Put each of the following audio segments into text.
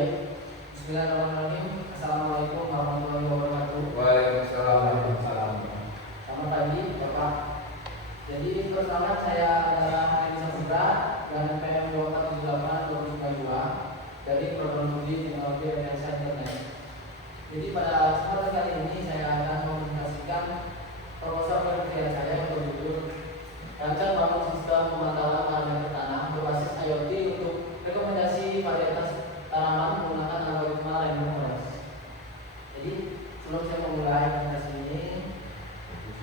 Baik, Bismillahirrahmanirrahim. Assalamualaikum warahmatullahi wabarakatuh. Waalaikumsalam warahmatullahi wabarakatuh. Selamat pagi, Bapak. Jadi pertama saya adalah Anissa Putra dengan PM 2478 dari Prodi Teknologi Rekayasa Internet. Jadi pada kesempatan kali ini saya akan mempresentasikan proposal penelitian saya yang berjudul Rancang Bangun Sistem Pemantauan Parameter Tanah berbasis IoT untuk rekomendasi varietas tanaman menggunakan algoritma Random Forest. Jadi sebelum saya memulai presentasi ini,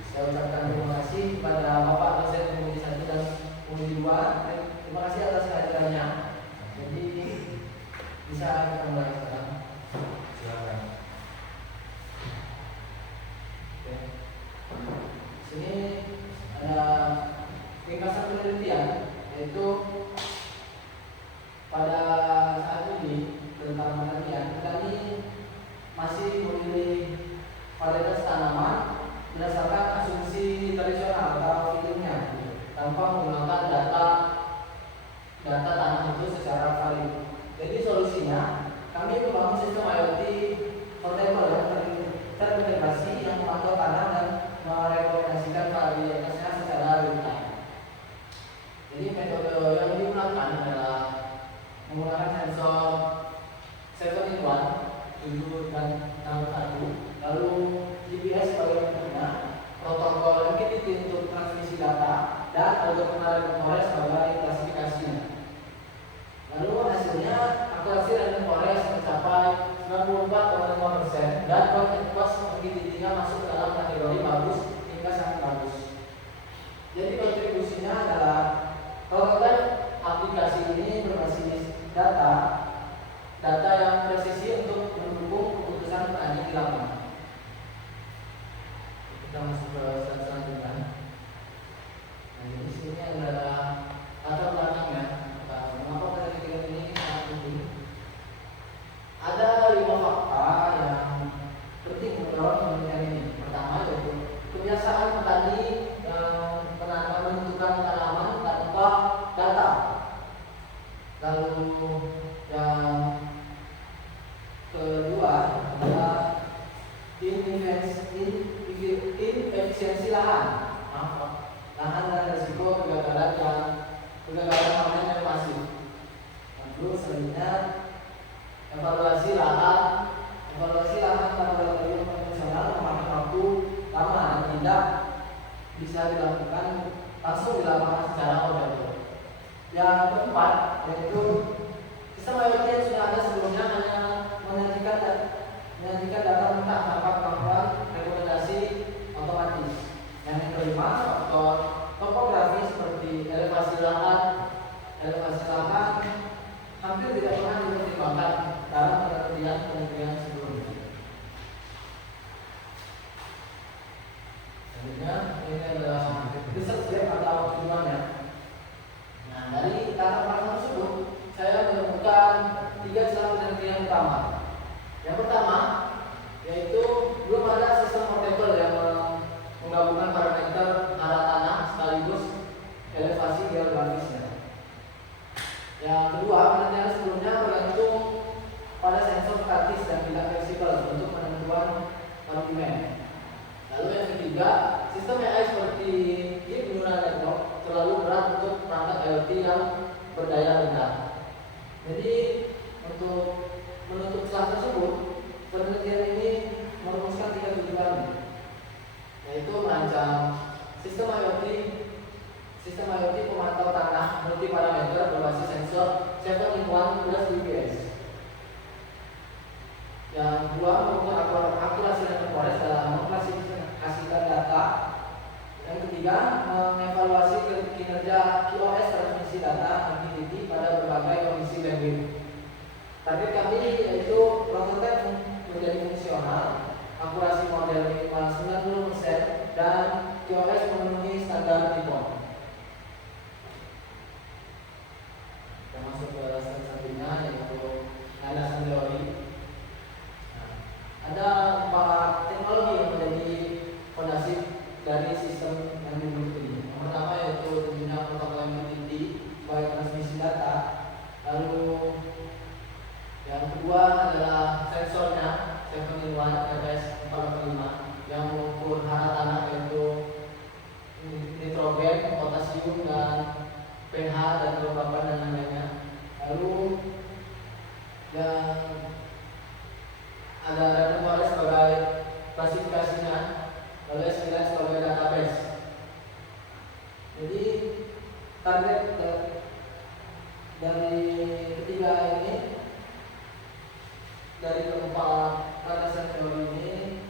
saya ucapkan terima kasih kepada Bapak dosen Pemudi 1 dan Pemudi 2. Terima kasih atas kehadirannya. Jadi bisa kita mulai sekarang. Silakan. Oke. Sini ada ringkasan penelitian, yaitu pada saat ini tentang penelitian kami masih memilih varietas tanaman berdasarkan asumsi tradisional atau ilmiah, tanpa menggunakan data tanah itu secara valid. Jadi solusinya kami membangun sistem IoT portable yang terintegrasi yang memantau tanah dan merekomendasikan varietasnya secara real time. Jadi metode yang digunakan adalah menggunakan sensor input 7 dan 61, lalu GPS sebagai pengguna, protokol MQTT untuk transmisi data, dan algoritma Random Forest sebagai klasifikasinya. Lalu hasilnya akurasi Random Forest mencapai 94,5% dan konektivitas MQTT-nya masuk dalam kategori bagus hingga sangat bagus. Jadi kontribusinya adalah prototipe aplikasi ini berbasis data yang presisi untuk mendukung keputusan petani di lapangan. Kita masuk ke slide selanjutnya. Nah, di sini adalah latar belakangnya. Mengapa penelitian ini sangat penting? Ada 5 fakta yang penting mendorong penelitian ini. Pertama yaitu kebiasaan petani yang menentukan tanaman tanpa data. Lalu yang kedua adalah inefisiensi lahan, lahan dan risiko kegagalan panen yang masif. Lalu selanjutnya evaluasi lahan pada laboratorium konvensional memakan waktu lama dan tidak bisa dilakukan langsung di lapangan secara auditor. Yang keempat yaitu sistem IoT yang sudah ada sebelumnya hanya menyajikan data mentah tanpa kemampuan rekomendasi otomatis. Yang kelima, faktor topografi seperti elevasi lahan hampir tidak pernah dipertimbangkan dalam penelitian sebelumnya. Selanjutnya ini adalah research gap atau tujuannya. Nah, dari latar belakang tersebut saya menemukan 3 celah penelitian utama. Yang pertama yaitu belum ada sistem portable yang menggabungkan parameter arah tanah sekaligus elevasi geografisnya. Yang kedua, penelitian sebelumnya bergantung pada sensor statis dan tidak fleksibel untuk penentuan argumen. Lalu yang ketiga, sistem AI seperti deep neural network terlalu berat untuk perangkat IoT yang berdaya rendah. Jadi untuk menutup celah tersebut, penelitian ini merumuskan 3 tujuan, yaitu merancang sistem IoT pemantau tanah multi parameter berbasis sensor 7-in-1 plus GPS. Yang kedua, mengukur akurasi Random Forest dalam mengklasifikasikan data. Yang ketiga, mengevaluasi kinerja QoS transmisi data MQTT pada berbagai kondisi bandwidth. Target kami yaitu prototipe menjadi fungsional, akurasi model minimal 90% dan QoS memenuhi standar Nippon. Kita masuk ke slide selanjutnya yaitu landasan teori. Nah, ada 4 teknologi yang menjadi fondasi dari sistem yang dimiliki ini. Yang pertama yaitu tentunya protokol MQTT sebagai transmisi data. Lalu yang kedua kedua adalah sensornya, 7-in-1 TPS 485 yang mengukur hara tanah yaitu nitrogen, potasium, dan pH dan kelembapan dan lain-lainnya. Lalu yang ada reservoir sebagai klasifikasinya, lalu S9 sebagai database. Jadi target dari ketiga ini, dari keempat data sensor ini,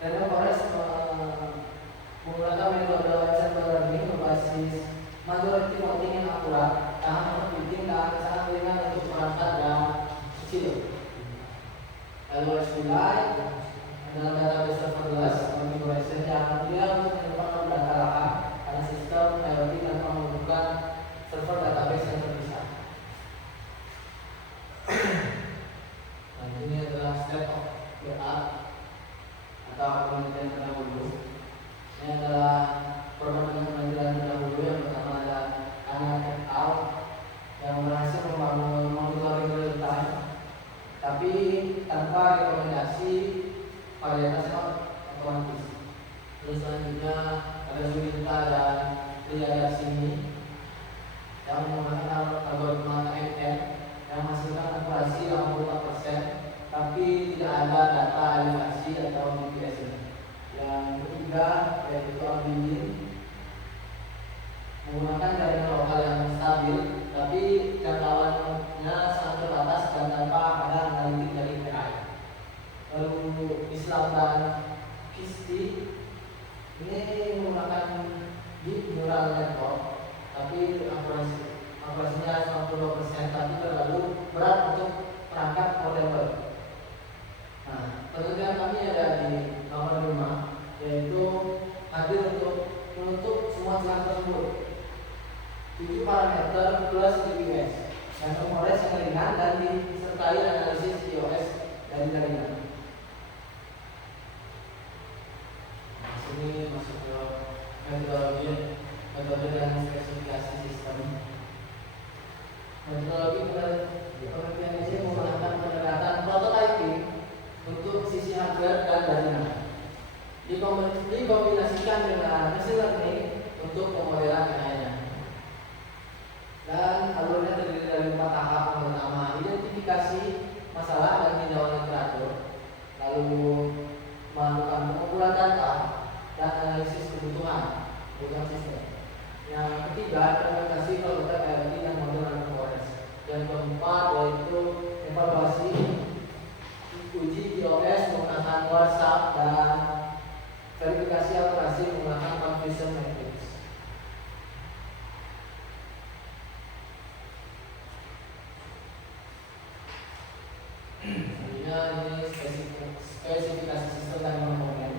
Data Forest menggunakan metode sensor learning berbasis majority voting yang akurat, tahan computing, dan sangat ringan untuk perangkat yang kecil. Lalu S9 dalam database serverless configuration yang dia untuk menyimpan data lama karena sistem IoT tanpa membutuhkan server database yang terpisah. Nah, ini adalah state of the art atau penelitian terdahulu. Ini adalah perbandingan penelitian terdahulu. Yang pertama ada Anna et al. Yang berhasil membangun monitoring real time, tapi tanpa rekomendasi varietas otomatis. Terus selanjutnya ada Suminta dan Priyadarshini yang menggunakan algoritma KNN yang menghasilkan akurasi 84%, tapi tidak ada data elevasi atau GPS. Yang ketiga yaitu Ambindin menggunakan jaringan lokal yang stabil, tapi jangkauannya sangat terbatas dan tanpa ada analitik dari AI. Lalu Islam dan Kisti ini menggunakan deep neural network, tapi akurasinya 92%, tapi terlalu berat untuk perangkat portable. Nah, penelitian kami ada di nomor 5, yaitu hadir untuk menutup semua celah tersebut. 7 parameter plus GPS dan Forest yang ringan dan disertai analisis iOS dari jaringan. Ini masuk ke metode dan spesifikasi sistem. Metodologi penelitian ini menggunakan pendekatan prototyping untuk sisi hardware dan jaringan, dikombinasikan dengan machine learning untuk pemodelan AI-nya. Dan alurnya terdiri dari 4 tahap. Yang pertama, identifikasi masalah dan tinjauan literatur, lalu melakukan pengumpulan data dan analisis kebutuhan sistem. Yang ketiga, implementasi prototipe IoT dan model Forest. Yang keempat yaitu evaluasi uji iOS menggunakan WhatsApp dan verifikasi akurasi menggunakan confusion matrix. Selanjutnya ini spesifikasi sistem dan komponen.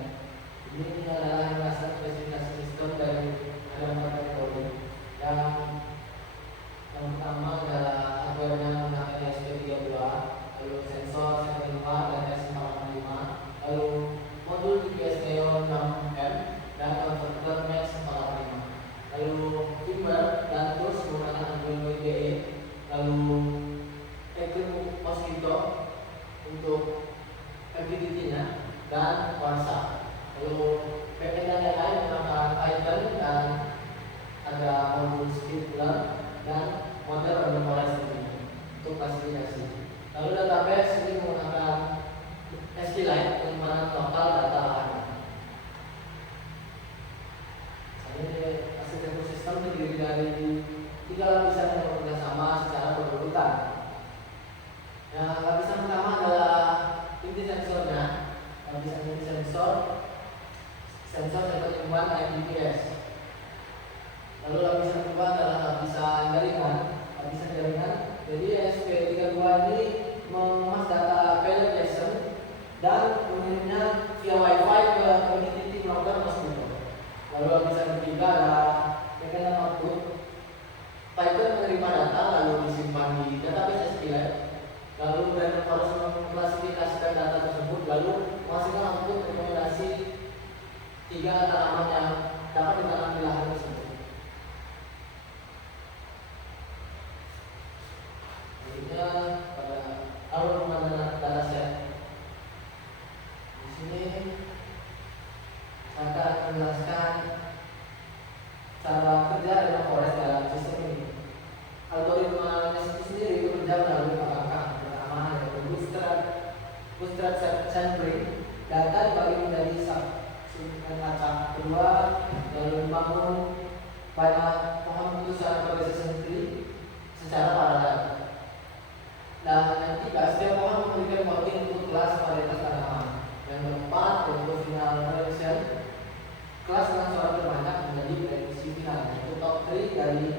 Ini adalah dasar spesifikasi sistem dari ada 4 kategori. Yang pertama adalah hardware-nya menggunakan ESP32, lalu sensor 7-in-1 dan S485, lalu modul GPS Neo 6M dan konverter Max 485, lalu firmware dan tools menggunakan Android IDE, lalu Eclipse Mosquito untuk MQTT-nya dan WhatsApp. Lalu backend dan AI menggunakan Python dan ada modul Skitler dan model Data Forest untuk klasifikasi. Lalu database ini menggunakan SQLite penyimpanan lokal data lahan. Ini arsitektur sistem terdiri dari 3 lapisan yang bekerja sama secara berurutan. Yang lapisan pertama adalah inti sensornya. Lapisan inti sensor 7-in-1 dan GPS. Lalu lapisan kedua adalah lapisan jaringan. Jadi SP32 ini mengemas data pallet lesson dan mengirimnya via WiFi ke MQTT router Mosquito. Lalu lapisan ketiga adalah backend output. Python menerima data lalu disimpan di database SQLite. Lalu Data Forest mengklasifikasikan data tersebut lalu menghasilkan output rekomendasi 3 tanaman yang dapat ditanam di lahan tersebut. substrate sampling, data dibagi menjadi substrate acak. Kedua, lalu membangun banyak pohon putusan progression tree secara paralel. Dan yang ketiga, setiap pohon memberikan voting untuk kelas varietas tanaman. Yang keempat, yaitu final prediction, kelas dengan suara terbanyak menjadi prediksi final, yaitu top 3 dari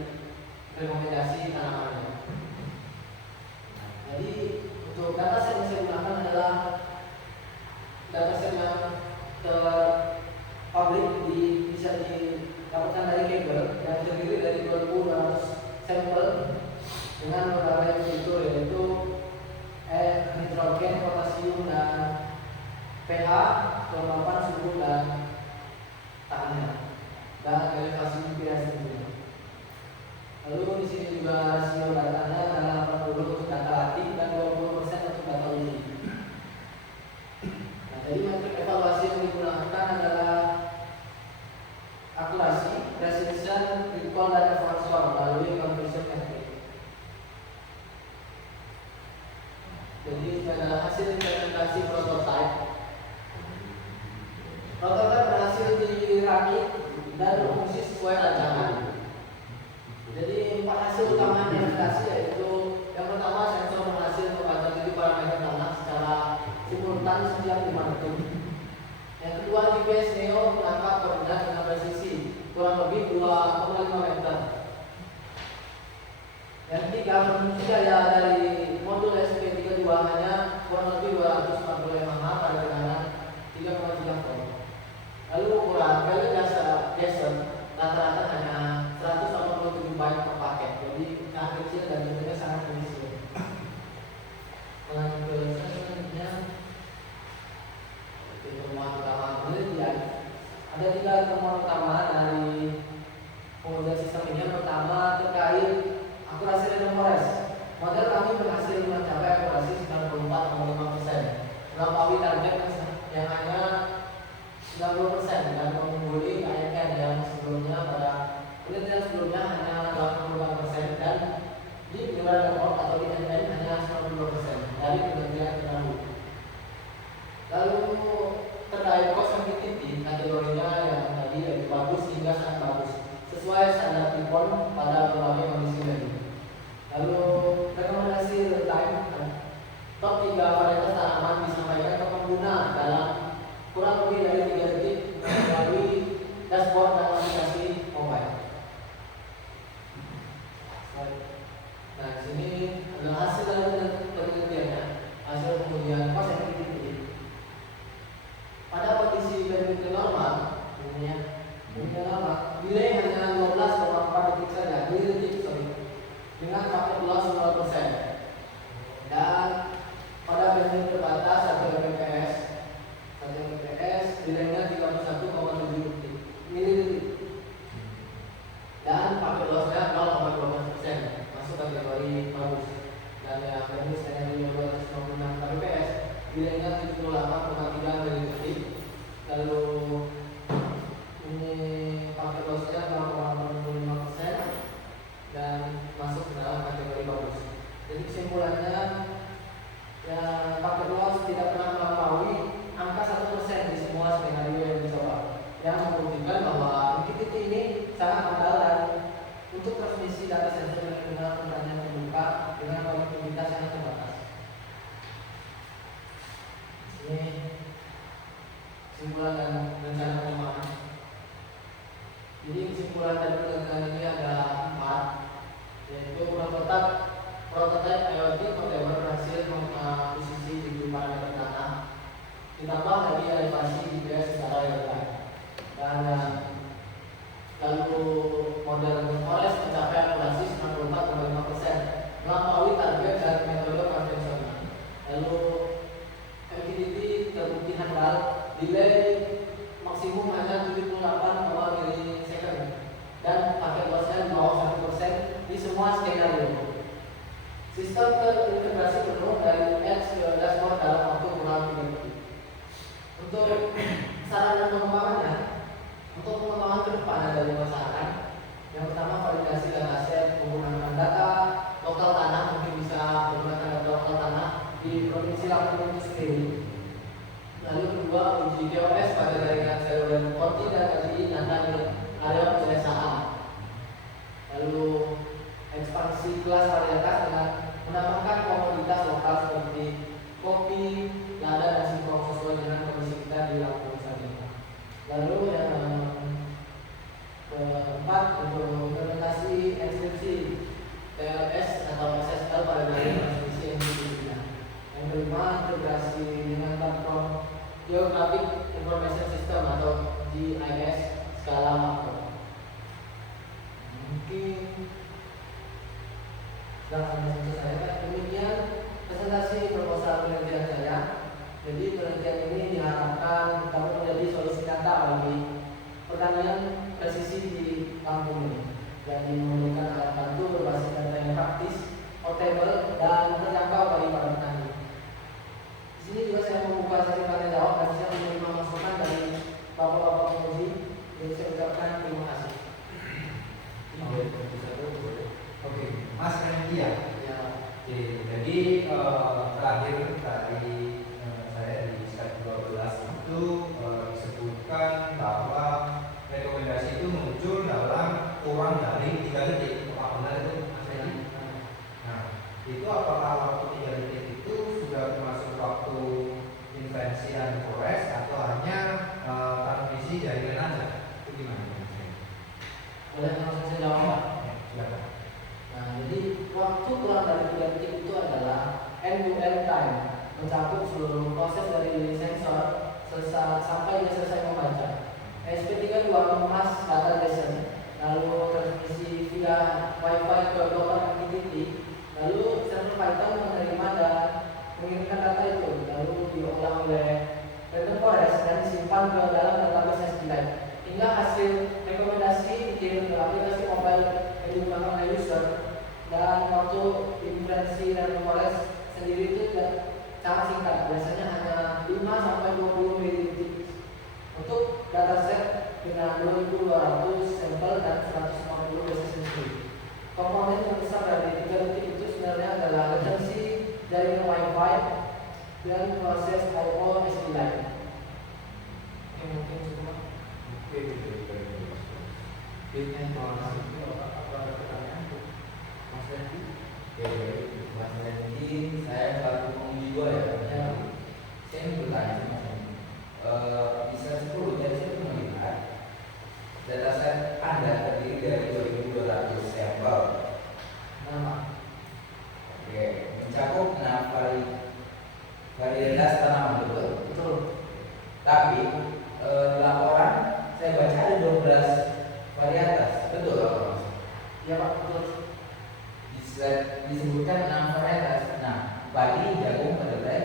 rekomendasi tanamannya. Jadi untuk dataset yang saya gunakan adalah dataset yang terpublik bisa didapatkan dari Kaggle yang terdiri dari 2.200 sampel dengan berbagai fitur, yaitu nitrogen, potasium, dan pH, kelembapan suhu dan tahannya, dan elevasi pH sendiri. Lalu di sini juga rasio datanya adalah 80 untuk data latih dan 20% untuk data uji. Nah, jadi metrik evaluasi yang digunakan adalah akurasi, precision, recall, dan evaluasi melalui conversion metric. Jadi ini adalah hasil implementasi prototype. Prototype berhasil dirakit dan berfungsi sesuai rancangan. Jadi 4 hasil utama implementasi yaitu yang pertama, sensor berhasil membaca 7 parameter tanah secara simultan setiap 5 detik. Yang kedua, GPS Neo menangkap koordinat dengan presisi kurang lebih 2,5 meter. Yang ketiga, penunjuk daya dari modul SP32 hanya kurang lebih 240 mAh pada tekanan 3,3 volt. Lalu ukuran kali dasar rata-rata hanya 187 byte per paket, jadi sangat kecil dan bentuknya sangat kecil. Lanjut ke selanjutnya, temuan utama penelitian. Ada 3 temuan utama dari pengujian sistem ini. Yang pertama terkait akurasi random forest. Model kami berhasil mencapai akurasi 94,5%, melampaui target yang hanya 90% dan mengungguli IMN yang sebelumnya pada penelitian sebelumnya hanya 85% dan di penilaian report atau di IMN hanya 92% dari penelitian terdahulu. Lalu terkait cost sensitivity, kategorinya yang tadi yaitu bagus hingga sangat bagus sesuai standar PIPON pada berbagai kondisi tadi. Lalu rekomendasi real time, top 3 varietas tanaman disampaikan ke pengguna dalam kurang lebih dari 3 detik melalui dashboard dan aplikasi mobile. Nah, di sini adalah hasil dari penelitiannya, hasil pengujian cost sensitivity. Pada kondisi bandwidth normal, delay hanya 12,4 detik saja, dengan paket loss 0%. Dan pada bandwidth terbatas 1 Mbps, delaynya 31,7 milidetik. Dan paket lossnya 0,12%, masuk kategori bagus. Dan yang bandwidth hanya 256 Mbps, delaynya 78,3 milidetik. Lalu ini paket lossnya 0,85% dan masuk ke dalam kategori bagus. Jadi kesimpulannya, ya, paket loss tidak pernah melampaui angka 1% di semua skenario yang dicoba, yang membuktikan bahwa MQTT ini sangat andalan untuk transmisi data sensor dengan pertanyaan terbuka dengan konektivitas yang terbatas. Ini kesimpulan dan rencana pengembangan. Jadi kesimpulan dari penelitian ini ada 4, yaitu prototype IoT container berhasil mengakuisisi 7 parameter tanah, ditambah lagi elevasi GPS secara real time. Dan lalu model forest mencapai akurasi 94,5%, melampaui target dari metode konvensional. Lalu MQTT terbukti handal, delay maksimum hanya 78,5 milisecond dan paket lossnya di bawah 1% di semua skenario. Sistem terintegrasi penuh dari edge ke dashboard dalam waktu kurang 3 detik. Untuk saran dan pengembangannya, untuk pengembangan ke depan ada 5 saran. Yang pertama, validasi dataset menggunakan data lokal tanah, mungkin bisa menggunakan data lokal tanah di provinsi Lampung itu sendiri. QoS pada jaringan seluler OT dan LTE nyata di area pedesaan. Lalu ekspansi kelas varietas dengan menambahkan komoditas lokal seperti kopi, lada, dan singkong sesuai dengan kondisi kita di Lampung saat ini. Lalu yang keempat, untuk implementasi inskripsi TLS atau SSL pada jaringan transmisi NGP. Yang kelima, integrasi dengan platform Geographic Information System atau GIS skala makro. Mungkin sedang sampai saya. Demikian presentasi proposal penelitian saya. Jadi penelitian ini diharapkan dapat menjadi solusi nyata bagi pertanian presisi di kampung ini. Jadi memberikan alat bantu berbasis data yang praktis, portable, dan terjangkau bagi para petani. Di sini juga saya membuka sesi tanya jawab dan saya menerima masukan dari bapak-bapak penguji. Jadi saya ucapkan terima kasih. Oke, Mas Rendy ya. Ya. Oke, jadi terakhir dari saya di slide 12 itu disebutkan bahwa rekomendasi itu muncul dalam kurang dari 3 detik. Apakah benar itu, Mas Rendy? Nah, itu apakah waktu 3 detik itu sudah termasuk waktu invensi dan forest atau hanya transmisi jaringan aja? Itu gimana? Boleh langsung saya jawab, Pak? Silakan. Nah, jadi waktu kurang dari 3 detik itu adalah end-to-end time, mencakup seluruh proses dari sensor sampai dia selesai membaca. SP32 mengemas data lesson, lalu transmisi via Wi-Fi ke global connectivity, lalu server Python menerima dan mengirimkan data itu, lalu diolah oleh Random Forest dan disimpan ke dalam database SQLite. Hingga hasil rekomendasi dikirim ke aplikasi mobile yang digunakan oleh user, dan waktu inferensi Random Forest sendiri itu sangat singkat, biasanya hanya 5-20 milidetik untuk dataset dengan 2200 sampel dan 150 basis history. Komponen yang besar dari 3 detik itu sebenarnya adalah latency dari Wi-Fi dan proses I/O SQLite. Oke, mungkin semua. Oke, apa pertanyaan untuk Mas Rendy? Oke, Mas Rendy, saya selaku penguji 2 ya. Saya ingin bertanya sama Mas Rendy. Bisa 10 jadi saya melihat dataset Anda terdiri dari 2200 sampel. Oke, mencakup 6 varietas tanaman, betul? Betul. Tapi di laporan saya baca ada 12 varietas, betul Mas? Ya Pak, betul. Di slide disebutkan 6 varietas. Nah, padi, jagung, kedelai,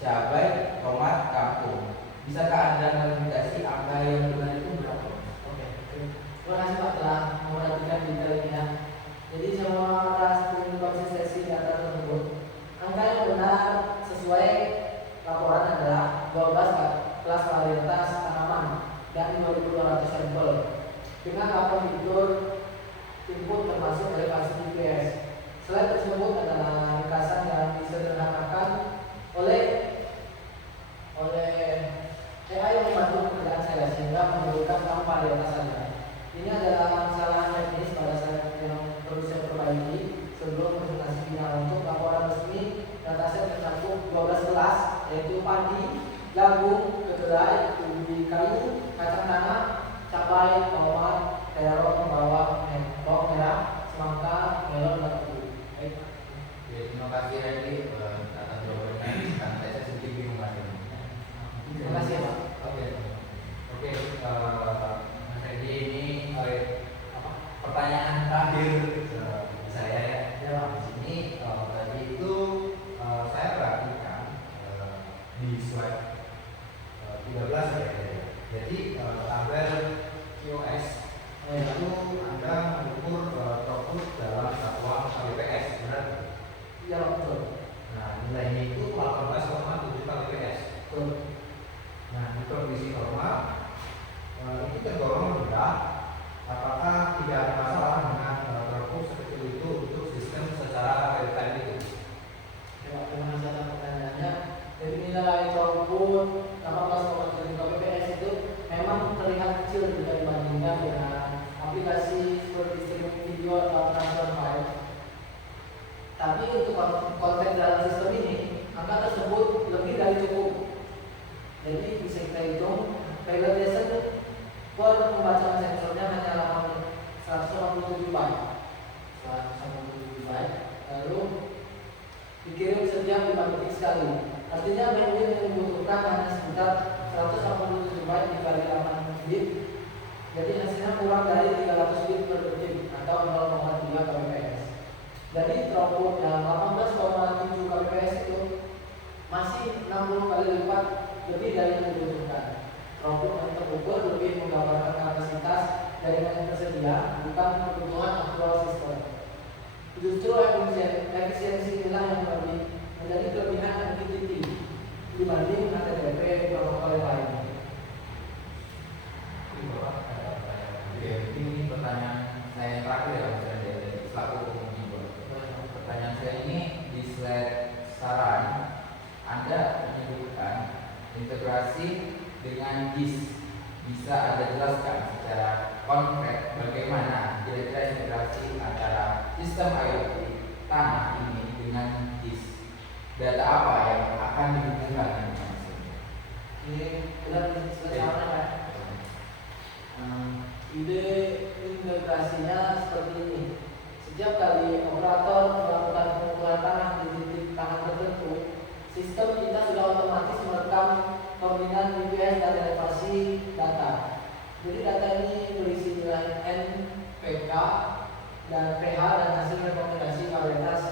cabai, tomat, kangkung. Bisakah Anda klarifikasi angka yang benar itu berapa? Oke. Terima kasih Pak telah memperhatikan detail ini ya. Jadi semua atas konsistensi data tersebut, angka yang benar sesuai laporan adalah 12 kelas varietas tanaman dan 2200 sampel dengan lapor fitur input termasuk elevasi GPS. Slide tersebut adalah ringkasan yang disederhanakan oleh AI yang membantu pekerjaan saya sehingga menyebutkan 6 varietas saja. Ini adalah kesalahan teknis pada saat yang perlu saya perbaiki sebelum presentasi final. Untuk laporan resmi dataset mencakup 12 kelas, yaitu padi, jagung, kedelai, ubi kayu, kacang tanah, cabai, tomat, terong, bawang merah, semangka, melon, dan tebu. Baik. Oke, terima kasih Rendy atas jawabannya. Karena saya sedikit bingung Mas Rendy. Terima kasih Pak. Oke, Mas Rendy, ini pertanyaan terakhir saya ya. Ya, Pak. Di sini tadi itu saya perhatikan di slide 13 ya. Jadi tabel QoS itu Anda mengukur throughput dalam satuan kbps, benar? Iya betul. Nah, nilainya itu 18,7 kbps. Betul. Nah, di kondisi normal itu tergolong rendah. Apakah tidak ada masalah dengan throughput seperti itu untuk sistem secara real time itu? Ya, terima kasih atas pertanyaannya. Jadi nilai throughput 18,7 kbps memang terlihat kecil jika dibandingkan dengan aplikasi seperti streaming video atau transfer file. Tapi untuk konten dalam sistem ini, angka tersebut lebih dari cukup. Jadi bisa kita hitung, validation per pembacaan sensornya hanya 187 byte, 187 byte, lalu dikirim setiap 5 detik sekali. Artinya bandwidth yang dibutuhkan hanya sekitar 187 byte dikali 8 bit. Jadi hasilnya kurang dari 300 bit per detik atau 0,3 kbps. Jadi throughput yang 18,7 kbps itu masih 60 kali lipat lebih dari yang dibutuhkan. Throughput yang terukur lebih menggambarkan kapasitas jaringan yang tersedia, bukan kebutuhan aktual sistem. Justru efisiensi inilah yang lebih menjadi kelebihan MQTT dibanding HTTP protokol lain. Oke, ini pertanyaan saya yang terakhir ya, Mas Randy, dari selaku penghibur. Pertanyaan saya ini di slide saran Anda menyebutkan integrasi dengan disk. Bisa Anda jelaskan secara konkret bagaimana kira-kira integrasi antara sistem IoT tanah ini dengan disk? Data apa yang akan dihubungkan dengan masing? Ini benar selesai ya. Ide integrasinya seperti ini. Setiap kali operator melakukan pengukuran tanah di titik tanah tertentu, sistem kita sudah otomatis merekam koordinat GPS dan elevasi data. Jadi data ini berisi nilai N, PK, dan pH dan hasil rekomendasi varietas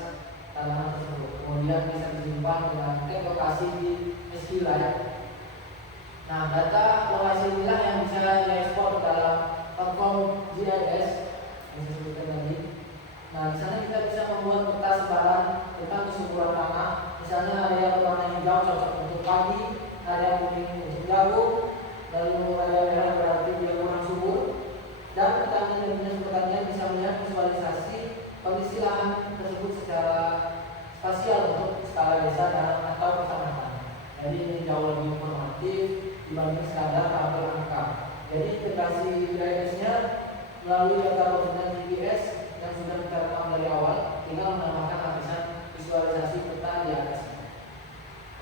tanaman tersebut. Kemudian bisa disimpan dengan tag lokasi di SQLite. Nah, data lokasi inilah yang bisa diekspor dalam platform GIS yang saya sebutkan tadi. Nah, di sana kita bisa membuat peta sebaran tentang kesuburan tanah. Misalnya area berwarna hijau cocok untuk padi, area kuning untuk jagung, lalu area merah berarti dia kurang subur. Dan petani dan dinas pertanian bisa melihat visualisasi kondisi lahan tersebut secara spasial untuk skala desa dan atau kecamatan. Jadi ini jauh lebih informatif dibanding sekadar tabel angka. Jadi integrasi GIS-nya melalui data koordinat GPS yang sudah kita rekam dari awal, tinggal menambahkan lapisan visualisasi peta di atasnya.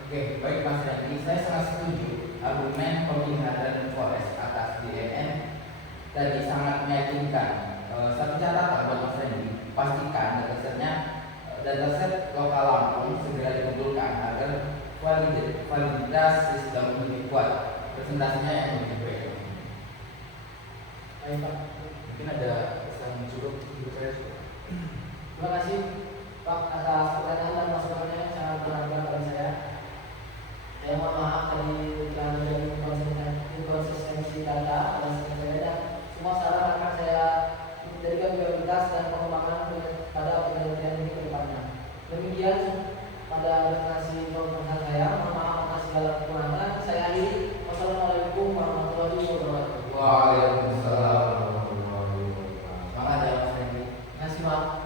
Oke, baik Mas Randy, saya sangat setuju argumen penglihatan forest atas DNN tadi sangat meyakinkan. Satu catatan buat Mas Randy, pastikan dataset lokal Lampung segera dikumpulkan agar validitas sistem lebih kuat, presentasinya yang lebih baik. Baik Pak. Mungkin ada pesan cukup untuk saya. Terima kasih Pak atas pertanyaan dan masukannya yang sangat berharga bagi saya. Saya mohon maaf tadi telah terjadi inkonsistensi data dan sebagainya. Semua saran akan saya menjadikan prioritas dan pengembangan pada penelitian ini ke depannya. Demikian pada presentasi konferensi saya. Mohon maaf atas segala kekurangan. Saya akhiri. Wassalamualaikum warahmatullahi wabarakatuh. Waalaikumsalam warahmatullahi wabarakatuh. Semangat ya Mas Randy. Terima kasih Pak.